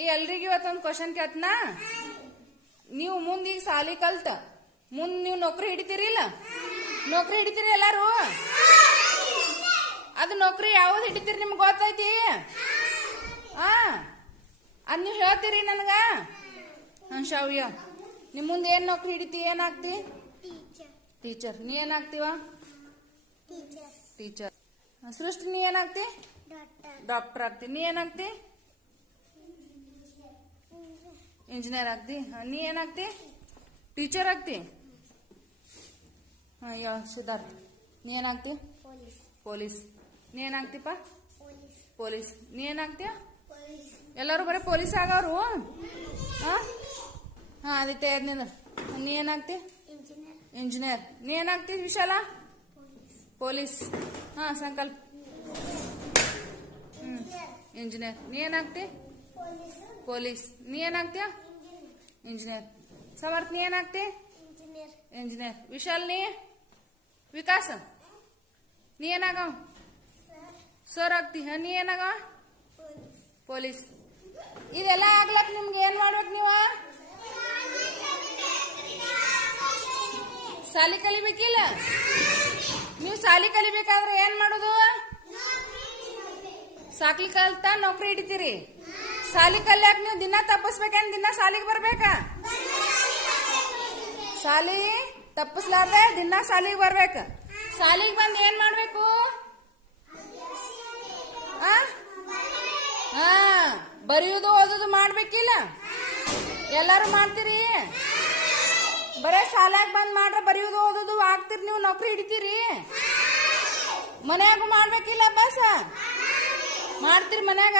ಈ ಎಲ್ರಿಗೂ ಇವತ್ತೊಂದು ಕ್ವಶನ್ ಕೇಳ್ತನ. ನೀವು ಮುಂದೆ ಈಗ ಸಾಲಿ ಕಲ್ತ ಮುಂದೆ ನೀವು ನೌಕರಿ ಹಿಡಿತೀರಿ ಇಲ್ಲ? ನೌಕರಿ ಹಿಡಿತೀರಿ ಎಲ್ಲಾರು? ಅದು ನೌಕರಿ ಯಾವ್ದು ಹಿಡಿತೀರಿ ನಿಮ್ಗೆ ಗೊತ್ತೈತಿ? ಅದ್ ನೀವು ಹೇಳ್ತೀರಿ ನನಗ? ಶಾವ್ಯ, ನಿಮ್ ಮುಂದೆ ಏನ್ ನೌಕರಿ ಹಿಡಿತಿ? ಏನಾಗ್ತಿ? ಟೀಚರ್. ನೀ ಏನಾಗ್ತೀವ? ಟೀಚರ್. ಸೃಷ್ಟಿ, ನೀ ಏನಾಗ್ತಿ? ಡಾಕ್ಟರ್ ಆಗ್ತಿ. ನೀ ಏನಾಗ್ತಿ? ಇಂಜಿನಿಯರ್ ಆಗ್ತಿ. ನೀ ಏನಾಗ್ತಿ? ಟೀಚರ್ ಆಗ್ತಿ. ಸಿದ್ಧಾರ್ಥ್, ನೀ ಏನಾಗ್ತಿ? ಪೊಲೀಸ್. ನೀ ಏನಾಗ್ತಿಪ್ಪ? ಪೊಲೀಸ್. ನೀ ಏನಾಗ್ತೀಯ? ಎಲ್ಲರೂ ಬರೀ ಪೊಲೀಸ್ ಆಗವ್ರು. ಆದಿತ್ಯ, ನೀ ಏನಾಗ್ತಿ? ಇಂಜಿನಿಯರ್. ನೀ ಏನಾಗ್ತಿ ವಿಶಾಲ? ಪೊಲೀಸ್. ಸಂಕಲ್ಪ ಇಂಜಿನಿಯರ್. ನೀ ಏನಾಗ್ತಿ? ಪೊಲೀಸ್. ನೀ ಏನಾಗ್ತೀಯ? ಇಂಜಿನಿಯರ್. ಸಮರ್ಥ, ನೀ ಏನಾಗ್ತಿ? ಇಂಜಿನಿಯರ್. ವಿಶಾಲ್, ನೀ? ವಿಕಾಸ, ನೀ ಏನಾಗವ? ಸರ್ ಆಗ್ತಿ. ನೀ ಏನಾಗವ? ಪೊಲೀಸ್. ಇದೆಲ್ಲ ಆಗ್ಲಕ್ ನಿಮ್ಗೆ ಏನ್ ಮಾಡ್ಬೇಕು? ನೀವು ಸಾಲಿ ಕಲಿಬೇಕಿಲ್ಲ? ನೀವು ಸಾಲಿ ಕಲಿಬೇಕಾದ್ರೆ ಏನ್ ಮಾಡೋದು? ಸಾಕ್ಲಿ ಕಲ್ತ ನೌಕರಿ ಹಿಡಿತೀರಿ. ಸಾಲಿ ಕಲ್ಯಾಕ ನೀವು ದಿನ ತಪ್ಪಿಸ್ಬೇಕೇನ್? ದಿನ ಸಾಲಿಗೆ ಬರ್ಬೇಕ? ಸಾಲಿ ತಪ್ಪಿಸ್ಲಾರ್ದೆ ದಿನ ಸಾಲಿಗೆ ಬರ್ಬೇಕ. ಸಾಲಿಗೆ ಬಂದ್ ಏನ್ ಮಾಡ್ಬೇಕು? ಬರೆಯುವುದು ಓದುದು ಮಾಡ್ಬೇಕಿಲ್ಲ? ಎಲ್ಲಾರು ಮಾಡ್ತೀರಿ? ಬರೇ ಸಾಲಾಗ ಬಂದ್ ಮಾಡ್ರೆ ಬರೆಯುವುದು ಓದುದು ಆಗ್ತಿರಿ, ನೀವು ನೌಕರಿ ಹಿಡಿತೀರಿ. ಮನ್ಯಾಗ ಮಾಡ್ಬೇಕಿಲ್ಲ ಅಭ್ಯಾಸ? ಮಾಡ್ತೀರಿ ಮನ್ಯಾಗ?